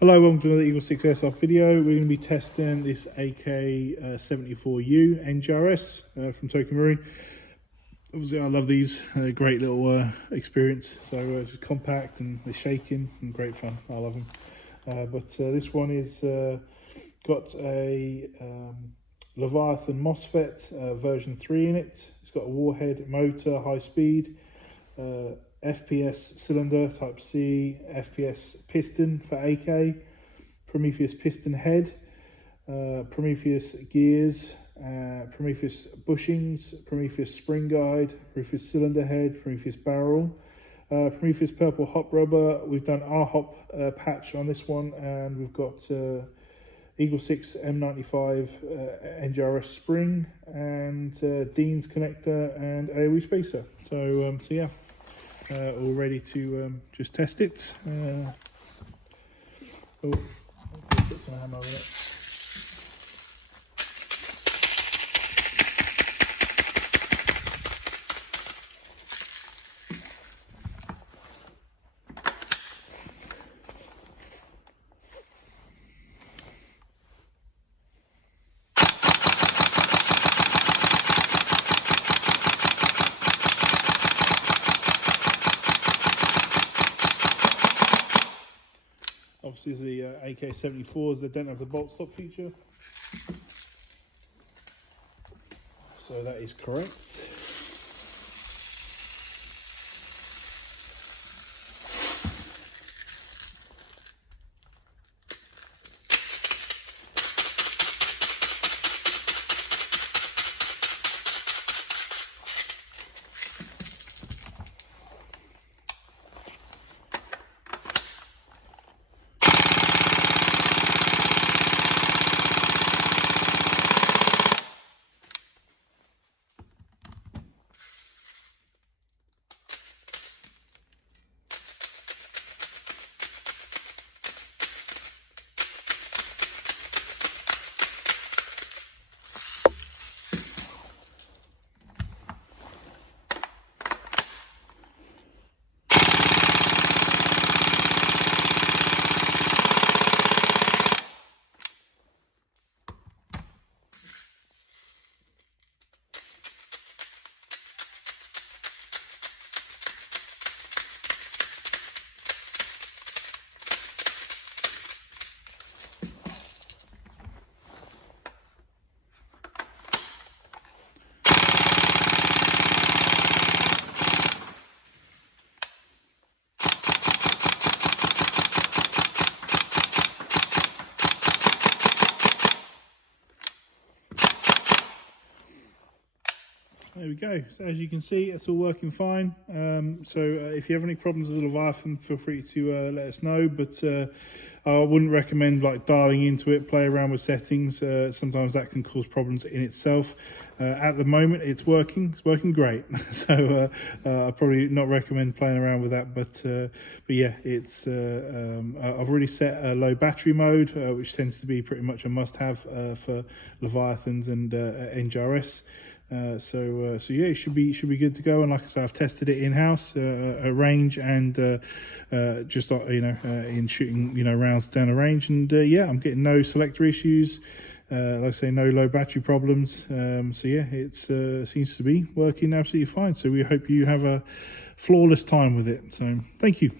Hello, welcome to another EagleSix Airsoft video. We're going to be testing this AK74U NGRS from Tokyo Marine. Obviously, I love these. Great little experience. So just compact and they're shaking and great fun. I love them. But this one is got a Leviathon MOSFET version 3 in it. It's got a Warhead motor, high speed. FPS Cylinder Type C, FPS Piston for AK, Prometheus Piston Head, Prometheus Gears, Prometheus Bushings, Prometheus Spring Guide, Prometheus Cylinder Head, Prometheus Barrel, Prometheus Purple Hop Rubber. We've done our hop patch on this one, and we've got EagleSix M95 NGRS Spring, and Dean's Connector and AOE Spacer. So yeah. All ready to just test it. Put some ammo in it. Obviously the AK74s, they don't have the bolt stop feature, so that is correct. There we go. So as you can see, it's all working fine. If you have any problems with the Leviathan, feel free to let us know. But I wouldn't recommend like dialing into it, play around with settings. Sometimes that can cause problems in itself. At the moment, it's working. It's working great. So I probably not recommend playing around with that. But yeah, it's. I've already set a low battery mode, which tends to be pretty much a must-have for Leviathans and NGRS. So yeah, it should be good to go. And like I say, I've tested it in house, a range, and just in shooting rounds down a range, and yeah, I'm getting no selector issues. Like I say, no low battery problems. So yeah, it seems to be working absolutely fine. So we hope you have a flawless time with it. So thank you.